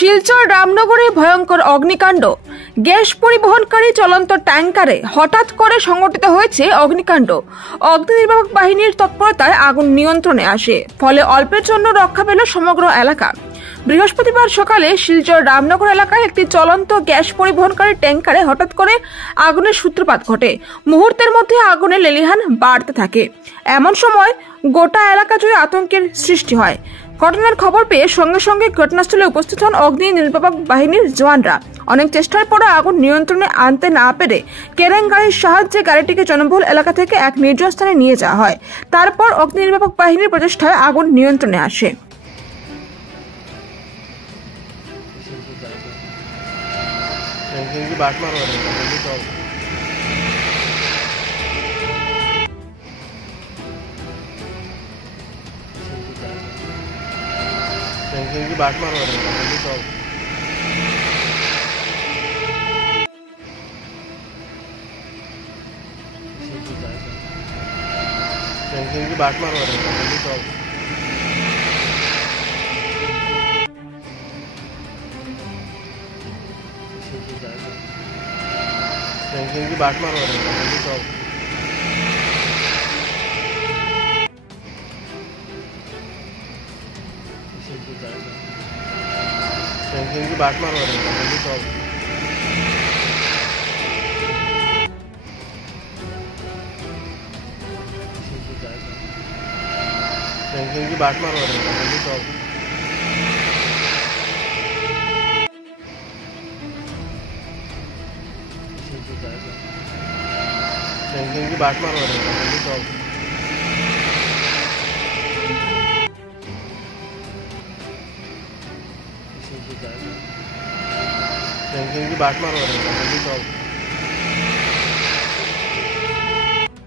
শিলচর রামনগরে ভয়ঙ্কর অগ্নিকাণ্ড। গ্যাস পরিবহনকারী চলন্ত ট্যাঙ্কারে হঠাৎ করে সংঘটিত হয়েছে অগ্নিকাণ্ড। অগ্নি নির্বাপক বাহিনীর তৎপরতায় আগুন নিয়ন্ত্রণে আসে, ফলে অল্পের জন্য রক্ষা পেল সমগ্র এলাকা। বৃহস্পতিবার সকালে শিলচর রামনগর এলাকায় একটি চলন্ত গ্যাস পরিবহনকারী ট্যাঙ্কারে হঠাৎ করে আগুনের সূত্রপাত ঘটে। মুহূর্তের মধ্যে আগুনের লেলিহান বাড়তে থাকে। এমন সময় গোটা এলাকা জুড়ে আতঙ্কের সৃষ্টি হয়। ঘটনার খবর পেয়ে সঙ্গে সঙ্গে ঘটনাস্থলে উপস্থিত হন অগ্নি নির্বাপক বাহিনীর জওয়ানরা। অনেক চেষ্টার পরে আগুন নিয়ন্ত্রণে আনতে না পেরে কেরাং গাড়ির সাহায্যে গাড়িটিকে জনবহুল এলাকা থেকে এক নির্জন স্থানে নিয়ে যাওয়া হয়। তারপর অগ্নি নির্বাপক বাহিনীর প্রচেষ্টায় আগুন নিয়ন্ত্রণে আসে। बाट मारो जल्दी चल बाट मारो जल्दी चल बाट मारो जल्दी चल बाट मारो जल्दी चल बाट मारो जल्दी चल बाट मारो जल्दी चल बाट मारो जल्दी चल